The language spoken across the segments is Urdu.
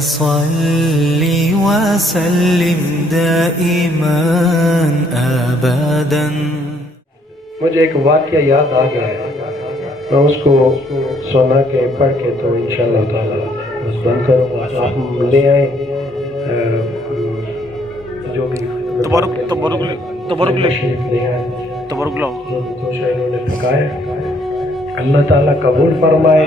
صل وسلم دائما ابدا. مجھے ایک واقعہ یاد آ گیا ہے، میں اس کو سنا کے پڑھ کے تو انشاءاللہ تعالی بس بند کروں گا. آپ لے آئیں جو بھی تبرک شریف لے آئیں تبرک لاؤ. جو بھی تو شاعروں نے پکایا، اللہ تعالیٰ قبول فرمائے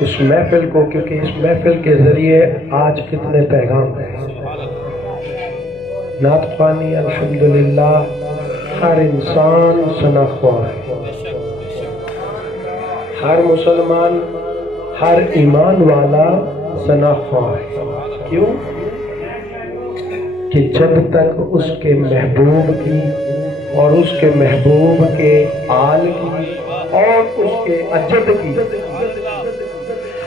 اس محفل کو، کیونکہ اس محفل کے ذریعے آج کتنے پیغام ہیں. نعت خوانی الحمدللہ ہر انسان ثنا خواہ ہے، ہر مسلمان ہر ایمان والا ثنا خواہ ہے. کیوں؟ کہ جب تک اس کے محبوب کی اور اس کے محبوب کے آل کی اور اس کے اجد کی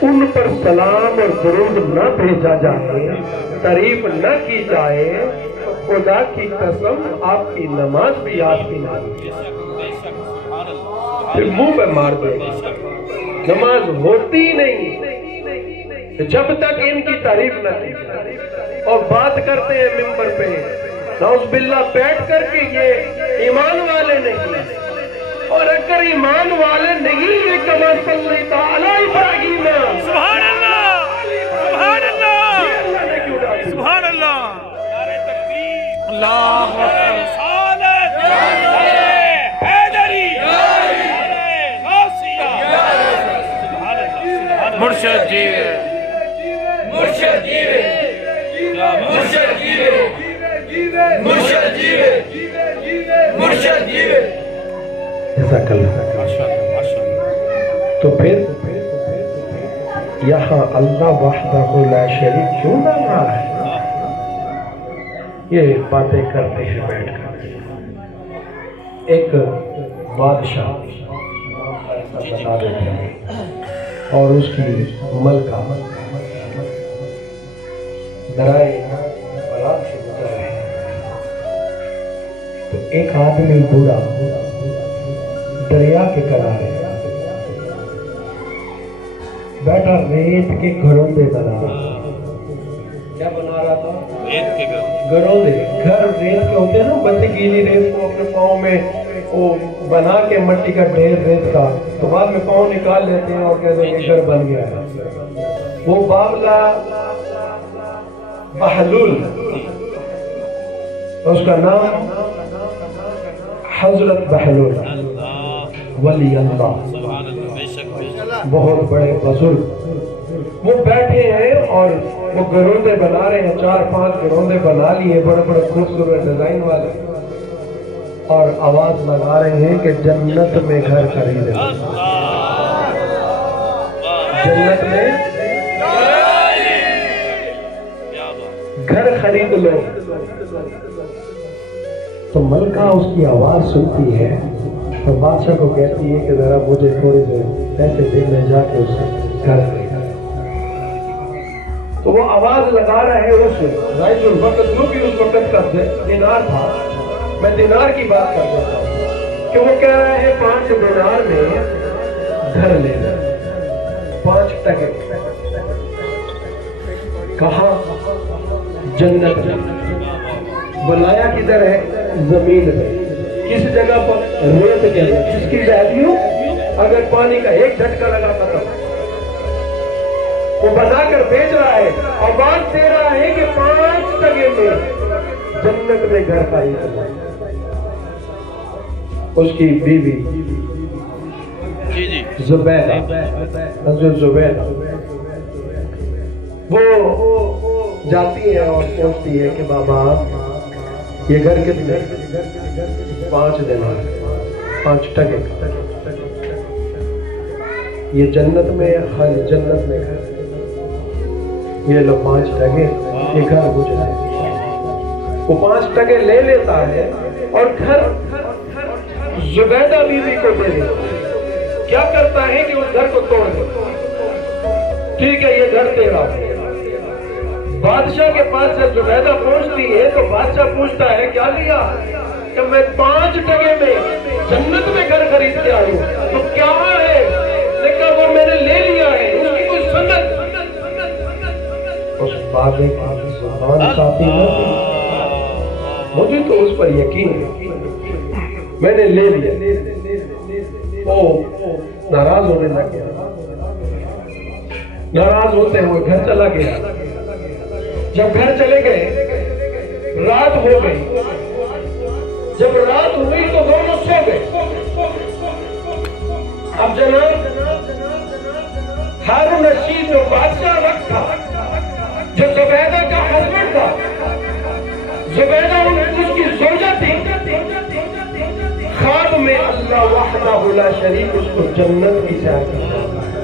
ان پر سلام اور درود نہ بھیجا جائے، تعریف نہ کی جائے، تو خدا کی قسم آپ کی نماز بھی یاد کی نہ ہوگی، پھر منہ پہ مار دے گا. نماز ہوتی نہیں جب تک ان کی تعریف نہ کی جائے. اور بات کرتے ہیں ممبر پہ نعوذ باللہ بیٹھ کر کے یہ ایمان والے نہیں، اور اگر ایمان والے نہیں یہ کما صلیت علی ابراہیم سبحان اللہ سبحان اللہ سبحان اللہ. نعرہ تکبیر، اللہ اکبر، رسالت، حیدری، غوثیہ، سبحان اللہ. مرشد جی مرشد جی مرشد جی مرشد جی مرشد جی. جزاک اللہ. تو پھر یہاں اللہ وحدہ لا شریک کیوں نہ رہا ہے؟ یہ باتیں کرتے ہیں بیٹھ کر. ایک بادشاہ بتا دیتے ہیں اور اس کی ملکہ درائے بلاد سے گزر رہے ہیں. تو ایک آدمی بوڑھا دریا کے کنارے بیٹھا ریت کے گھروندے بنا رہا. کیا بنا رہا تھا؟ گھروندے. گھر ریت کے ہوتے ہیں نا، بچے گیلی ریت کو اپنے پاؤں میں وہ بنا کے مٹی کا ڈھیر ریت کا، تو بعد میں پاؤں نکال لیتے ہیں اور کہتے ہیں کہ گھر بن گیا ہے. وہ باولا بہلول، اس کا نام حضرت بہلول ولی اللہ، بہت بڑے بزرگ. وہ بیٹھے ہیں اور وہ گروندے بنا رہے ہیں. 4-5 گروندے بنا لیے بڑے بڑے خوبصورت ڈیزائن والے، اور آواز لگا رہے ہیں کہ جنت میں گھر خریدے. جنت میں گھر خرید لو. تو ملکہ اس کی آواز سنتی ہے تو بادشاہ کو کہتی ہے کہ ذرا مجھے تھوڑے سے پیسے دے، میں جا کے اس گھر خریدا. تو وہ آواز لگا رہا ہے اس رائج الوقت، جو بھی اس وقت کا دینار تھا، میں دینار کی بات کر دیتا ہوں کہ وہ کہہ رہا ہے 5 دینار میں گھر لینا، 5 ٹکے. کہاں؟ جنت میں. بلایا کدھر ہے؟ زمین میں. کس جگہ پر؟ ریت کے اندر، جس کی ویلیو اگر پانی کا ایک جھٹکا لگاتا تھا. وہ بنا کر بیچ رہا ہے اور بات دے رہا ہے کہ 5 ٹکے میں جنت میں گھر خرید لو. اس کی بیوی زبیدہ، حضرت زبیدہ، وہ جاتی ہے اور پوچھتی ہے کہ بابا یہ گھر کتنے؟ 5 دینار، 5 ٹکے. یہ جنت میں؟ ہر جنت میں گھر. یہ لو 5 ٹکے، یہ گھر مجھے. وہ 5 ٹکے لے لیتا ہے اور گھر زبیدہ بیوی کو دے دیتا ہے. کیا کرتا ہے کہ اس گھر کو توڑ دیتا. ٹھیک ہے یہ گھر تیرا. بادشاہ کے پاس جب زبیدہ پہنچتی ہے تو بادشاہ پوچھتا ہے کیا لیا؟ کہ میں 5 ٹکے میں جنت میں گھر خرید کے آئی ہوں. تو کیا ہے؟ لیکن وہ میں نے لے لیا ہے. اس کی کوئی سنت اس بابے کی زبان کافی نہ تھی، مجھے تو اس پر یقین ہے، میں نے لے لیا، وہ ناراض ہونے لگ گیا، ناراض ہوتے ہوئے گھر چلا گیا۔ جب گھر چلے گئے رات ہو گئی، جب رات ہوئی تو دونوں سو گئے۔ اب جناب ہارون رشید جو بادشاہ وقت تھا، جو زبیدہ کا ہسبینڈ تھا، زبیدہ اس کی زوجہ تھی، خواب میں اللہ وحدہ لا شریک اس کو جنت کی سیر کرتا ہے۔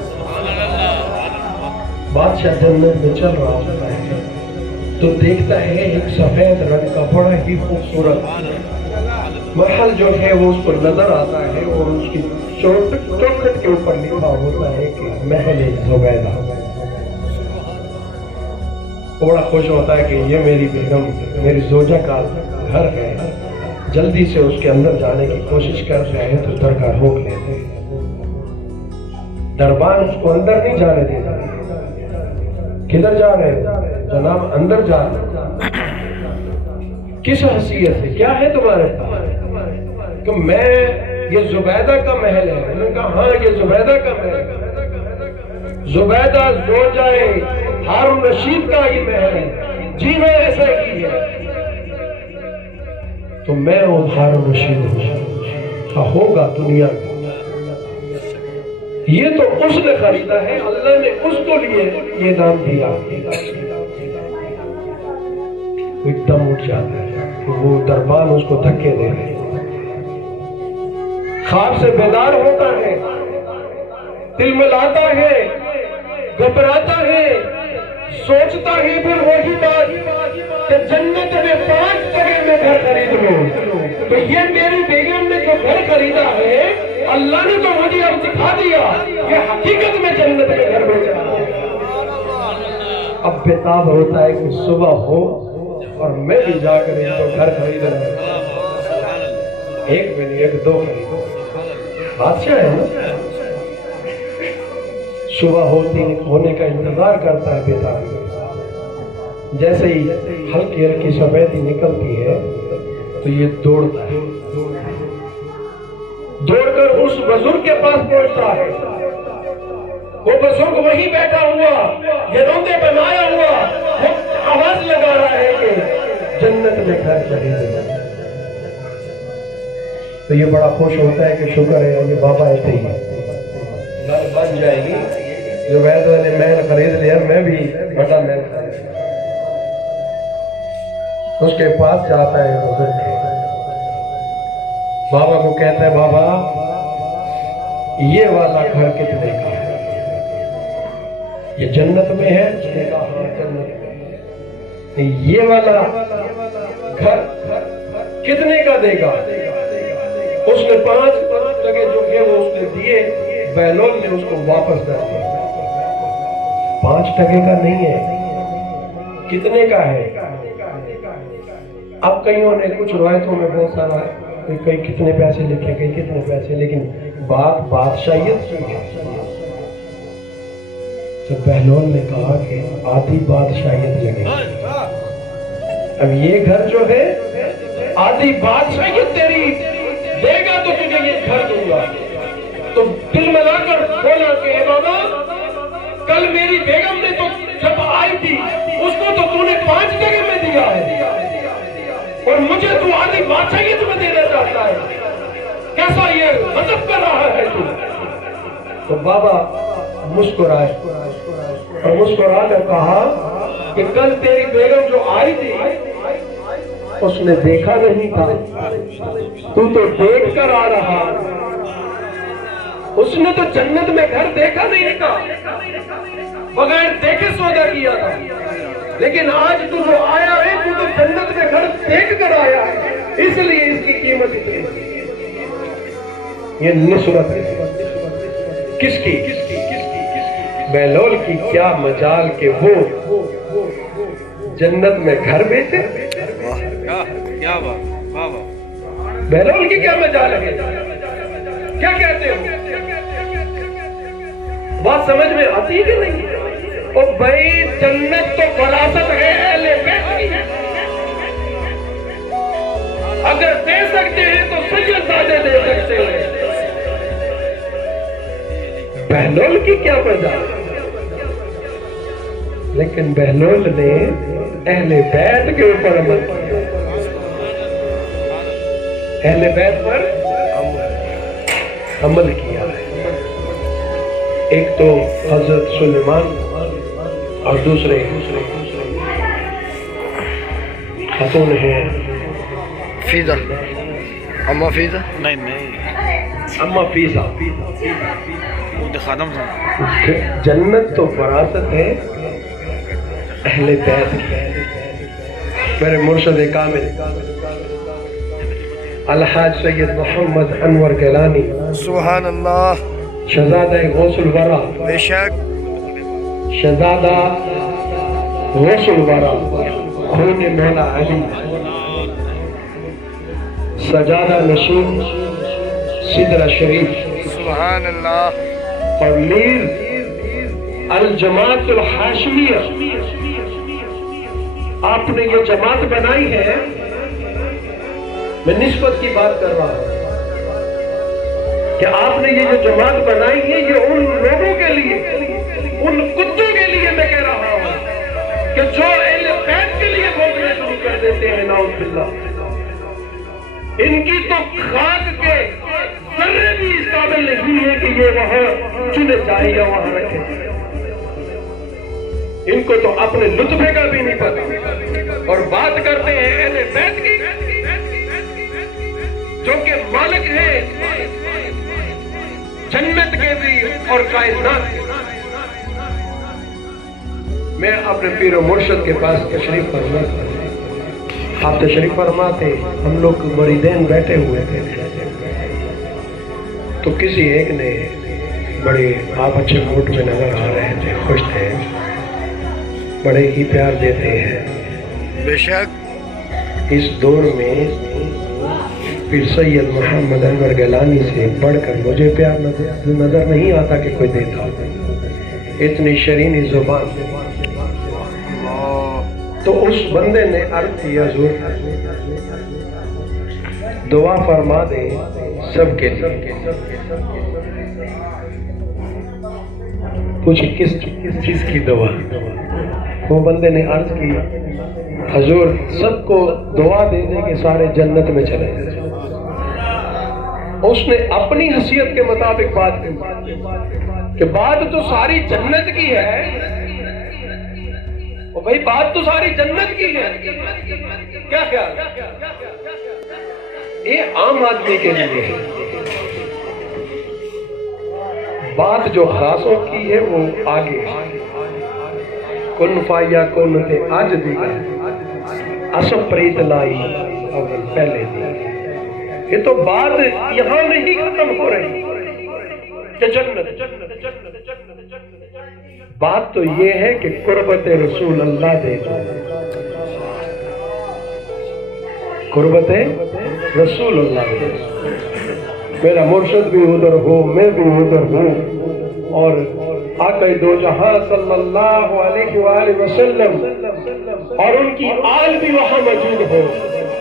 بادشاہ جنت میں چل رہا ہوتا ہے تو دیکھتا ہے ایک سفید رنگ کا بڑا ہی خوبصورت محل جو ہے وہ اس کو نظر آتا ہے، اور اس کی چوکھٹ کے اوپر لکھا ہوتا ہے کہ محل زبیدہ۔ بڑا خوش ہوتا ہے کہ یہ میری بیگم، میری زوجہ کا گھر ہے، جلدی سے اس کے اندر جانے کی کوشش کرتے ہیں تو درگاہ روک لیتے ہیں۔ دربان اس کو اندر نہیں جانے دیتا۔ کدھر جا رہے ہیں جناب؟ اندر جا رہے ہیں۔ کس حیثیت سے؟ کیا ہے تمہارے پاس؟ کہ میں یہ زبیدہ کا محل ہے۔ انہوں نے کہا ہاں یہ زبیدہ کا محل ہے، زبیدہ زوجہ ہارون رشید کا یہ محل ہے۔ جی میں ایسا ہی ہے۔ تو میں وہ ہارون رشید ہوں، ہوگا دنیا میں۔ یہ تو اس نے خریدا ہے، اللہ نے اس کو لیے یہ نام دیا۔ ایک دم اٹھ جاتا ہے کہ وہ دربان اس کو دھکے دے رہے، خواب سے بیدار ہوتا ہے، دل ملاتا ہے، گھبراتا ہے، سوچتا ہے پھر وہی بات کہ جنت میں 5 جگہ میں گھر خرید لوں، تو یہ میری بیگم نے جو گھر خریدا ہے اللہ نے تو مجھے اب دکھا دیا کہ حقیقت میں جنت میں گھر بیچا۔ اب بےتاب ہوتا ہے کہ صبح ہو اور میں بھی جا کر ان کو گھر خرید رہا ہوں، ایک بھی نہیں، ایک دو خرید، بادشاہ ہے نا۔ صبح ہونے کا انتظار کرتا ہے بےتاب، جیسے ہی ہلکی ہلکی سفیدی نکلتی ہے تو یہ دوڑتا ہے، دوڑ کر اس بزرگ کے پاس پہنچتا ہے۔ وہ بزرگ وہیں بیٹھا ہوا، یہ روندے بنایا ہوا، وہ آواز لگا رہا ہے کہ جنت میں گھر خرید لیں۔ تو یہ بڑا خوش ہوتا ہے کہ شکر ہے یہ بابا ایسے ہی گھر بن جائے گی، زبیدہ نے محل خرید لیا، میں بھی بڑا محل خرید لیا۔ اس کے پاس جاتا ہے بزرگ، بابا کو کہتا ہے بابا یہ والا گھر کتنے کا ہے؟ یہ جنت میں ہے؟ اس نے کہا ہاں جنت میں۔ یہ والا گھر کتنے کا دے گا؟ اس نے 5 جگہ جو ہے وہ اس نے دیے، بہلول نے اس کو واپس کر دیا۔ 5 ٹکے کا نہیں ہے، کتنے کا ہے؟ اب کئیوں نے کچھ روایتوں میں بہت سارا کئی کتنے پیسے لکھے، کئی کتنے پیسے، لیکن بات بادشاہیت کی ہے۔ تو بہلول نے کہا کہ آدھی بادشاہیت لگے، اب یہ گھر جو ہے آدھی بادشاہیت تیری دے گا تو تجھے یہ گھر دوں گا۔ تو دل ملا کر بولا کہ اے بابا کل میری بیگم نے تو جب آئی تھی اس کو تو نے 5 جگہ میں دیا ہے، اور مجھے تو آدھی بادشاہیت میں دینا چاہتا ہے، کیسا یہ مذہب کر رہا ہے تو؟ تو بابا مسکرائے اور مسکرا کر کہا کہ کل تیری بیگم جو آئی تھی اس نے دیکھا نہیں تھا، تو دیکھ کر آ رہا، اس نے تو جنت میں گھر دیکھا نہیں تھا، بغیر دیکھے سودا کیا تھا، لیکن آج تو جو آیا ہے تو جنت میں گھر دیکھ کر آیا ہے، اس لیے اس کی قیمت اتنی۔ یہ نسبت ہے کس کی؟ بہلول کی کیا مجال کہ وہ جنت میں گھر بیچے؟ بہلول کی کیا مجال ہے؟ کیا کہتے ہو؟ بات سمجھ میں آتی ہے کہ نہیں؟ اور بھائی جنت تو بڑا بہلول کی کیا وجہ؟ لیکن بہلول نے اہل بیت کے اوپر عمل کیا، اہل بیت پر عمل کیا ہے۔ ایک تو حضرت سلیمان اور دوسرے خاتون ہیں فیضا، اما فیضا، اما فیضا۔ خادم تھا۔ جنت تو وراثت ہے اہل بیت کی۔ میرے مرشد کامل الحاج سید محمد انور گیلانی، سبحان اللہ، شہزادہ غوث الورا، بے شک، شہزادہ غوث الورا، خون مولا علی، سجادہ نشین سدرہ شریف، سبحان اللہ، اور میر الجماعت الحاشمیہ۔ آپ نے یہ جماعت بنائی ہے، میں نسبت کی بات کر رہا ہوں کہ آپ نے یہ جو جماعت بنائی ہے یہ ان لوگوں کے لیے، ان کتوں کے لیے میں کہہ رہا ہوں کہ جو اہل بیت کے لیے بولنا شروع کر دیتے ہیں، نعوذ باللہ، ان کی تو خاک کے ذرے بھی اس قابل نہیں ہے کہ یہ وہاں چنے جائے یا وہاں رکھے۔ ان کو تو اپنے لطفے کا بھی نہیں پتا، اور بات کرتے ہیں اہل بیت کی جو کہ مالک ہے جنت کے بھی اور کائنات کے۔ میں اپنے پیر و مرشد کے پاس تشریف فرما تھا، آپ تشریف فرما تھے، ہم لوگ مریدین بیٹھے ہوئے تھے، تو کسی ایک نے بڑے آپ اچھے موڈ میں نظر آ رہے تھے، خوش تھے، بڑے ہی پیار دیتے ہیں۔ بے شک، اس دور میں پیر سید محمد انور گیلانی سے بڑھ کر مجھے پیار نظر نہیں آتا کہ کوئی دیتا، اتنی شرینی زبان۔ تو اس بندے نے عرض کیا، حضور دعا فرما دیں سب کے لیے۔ پوچھے کس چیز کی دعا؟ وہ بندے نے عرض کی، حضور سب کو دعا دے دیں کہ سارے جنت میں چلے جائیں۔ اس نے اپنی حیثیت کے مطابق بات کی کہ بات تو ساری جنت کی ہے، اور بھائی بات تو ساری جنت کی ہے، کیا خیال؟ یہ عام آدمی کے لیے ہے، بات جو خاصوں کی ہے وہ آگے۔ کن فایا کن تے آج دیگر اسب پریت لائی اول پہلے دی۔ یہ تو بات یہاں نہیں ختم ہو رہی کہ جنت، بات تو یہ ہے کہ قربت رسول اللہ دے دو، قربت رسول اللہ دے دو۔ میرا مرشد بھی ادھر ہو، میں بھی ادھر ہوں، اور آقا دو جہاں صلی اللہ علیہ وآلہ وسلم اور ان کی آل بھی وہاں موجود ہو،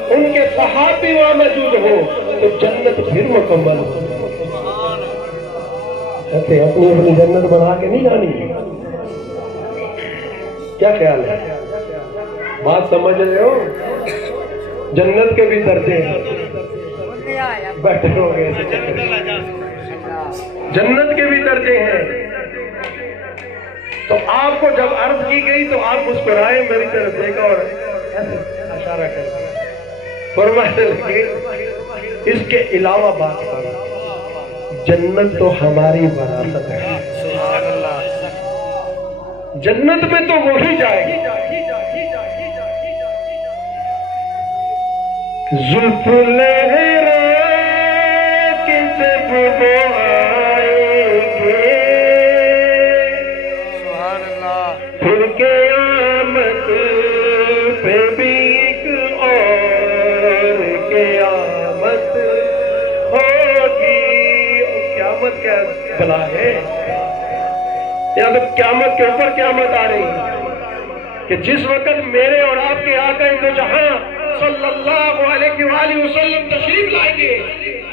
ان کے صحابہ بھی وہاں موجود ہو، تو جنت پھر مکمل ہو۔ کہتے اپنی اپنی جنت بنا کے نہیں جانی، کیا خیال ہے؟ بات سمجھ رہے ہو؟ جنت کے بھی درجے ہیں، بیٹھے ہو گئے، جنت کے بھی درجے ہیں۔ تو آپ کو جب عرض کی گئی تو آپ مسکرائے، میری طرف دیکھا اور اشارہ کر فرمانے لگے اس کے علاوہ بات کرو، جنت تو ہماری وراثت ہے، جنت میں تو وہی جائے گی۔ زلف لہرا کے جب وہ آئیں گے، پھر قیامت پہ بھی ایک اور قیامت ہوگی۔ قیامت کیا بلا ہے؟ یا تو قیامت کے اوپر قیامت آ رہی ہے کہ جس وقت میرے اور آپ کے آقا دو جہاں صلی اللہ علیہ وآلہ وسلم تشریف لائیں گے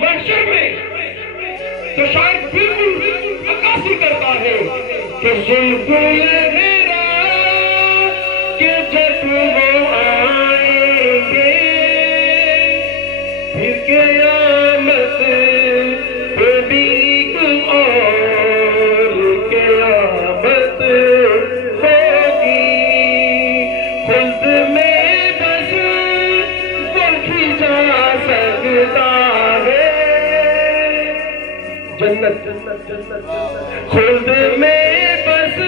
محشر میں، تو شاید پھر عکاسی کرتا ہے کہ بالکل میرا کہ جب وہ آئیں گے پھر قیامت پہ بھی اور قیامت ہوگی خلد میں بس وہ کھینچا سکتا ہے جنت خلد میں بس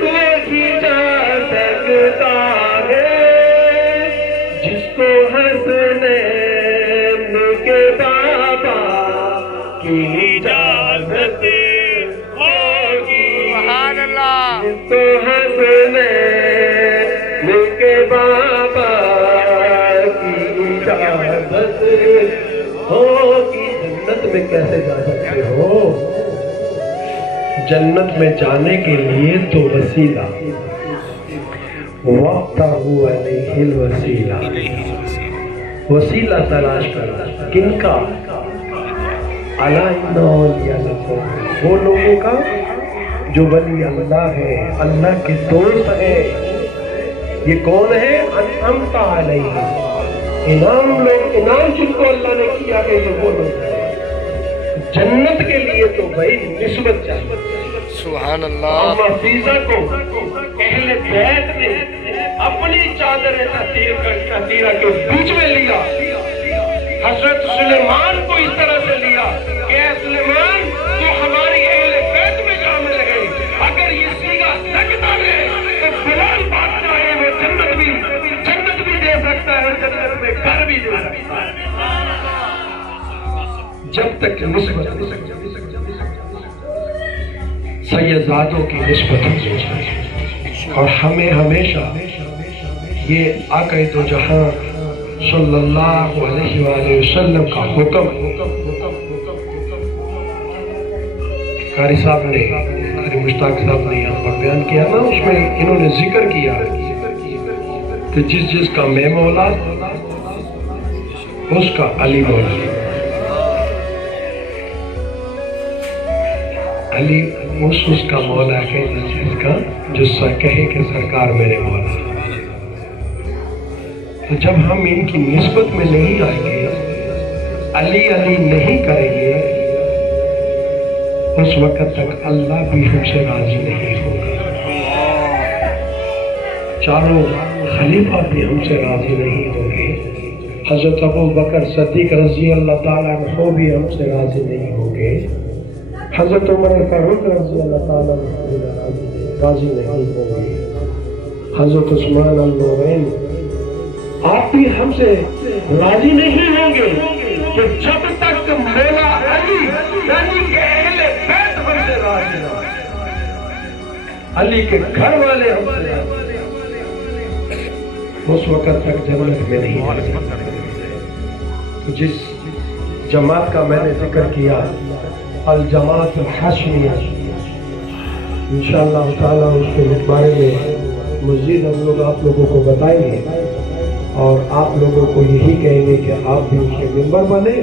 وہ کھینچا سکتا ہے جس کو حسنین کے بابا کی اجازت ہوگی سبحان اللہ جس کو حسنین کے بابا کی اجازت ہوگی جنت میں کیسے جا سکتے ہو جنت میں جانے کے لیے تو وسیلہ وَابْتَغُوا عَلَيْهِ الْوَسِيلَةَ وسیلہ تلاش کرنا کن کا عَلَىٰ إِنَّ أَوْلِيَاءَ اللَّهِ وہ لوگوں کا جو ولی اللہ ہے اللہ کے دوست ہیں یہ کون ہے انعمت علیہ انعام جن کو اللہ نے کیا کہ یہ وہ لوگ ہیں جنت کے لیے تو بھائی نسبت چاہیے سبحان اللہ حفیظہ کو اہل بیت نے اپنی چادر تطیرہ کے بیچ میں لیا حضرت سلیمان کو اس طرح سے لیا کہ اے سلیمان تو ہماری اہل بیت میں شامل ہے اگر یہ سیگا لگتا ہے تو بلال بادشاہ وہ جنت بھی دے سکتا ہے جنت میں گھر بھی دے سکتا ہے جب تک نسبت سیدزادوں کی نسبت ہو اور ہمیں ہمیشہ یہ آقا دو جہاں صلی اللہ علیہ وآلہ وسلم کا حکم قاری صاحب نے قاری مشتاق صاحب نے یہاں پر بیان کیا نا اس میں انہوں نے ذکر کیا کہ جس کا میں مولا اس کا علی مولا علی اس کا مولا ہے جس کا جس سے کہے کہ سرکار میرے مولا تو جب ہم ان کی نسبت میں نہیں آئیں گے علی علی نہیں کریں گے اس وقت تک اللہ بھی ہم سے راضی نہیں ہوگا چاروں خلیفہ بھی ہم سے راضی نہیں ہوں گے حضرت ابو بکر صدیق رضی اللہ تعالیٰ عنہ بھی ہم سے راضی نہیں ہوں گے حضرت عمر فاروق رضی اللہ تعالیٰ راضی نہیں ہوں گے حضرت عثمان النورین آپ بھی ہم سے راضی نہیں ہوں گے کہ جب تک مولا علی یعنی کہ اہل بیت ہم سے راضی نہ علی کے گھر والے ہم سے راضی اس وقت تک جنت میں نہیں آ سکتے جس جماعت کا میں نے ذکر کیا الجماعت الحاشمیہ انشاءاللہ تعالیٰ اس کے بارے میں مزید ہم لوگ آپ لوگوں کو بتائیں گے اور آپ لوگوں کو یہی کہیں گے کہ آپ بھی اس کے ممبر بنے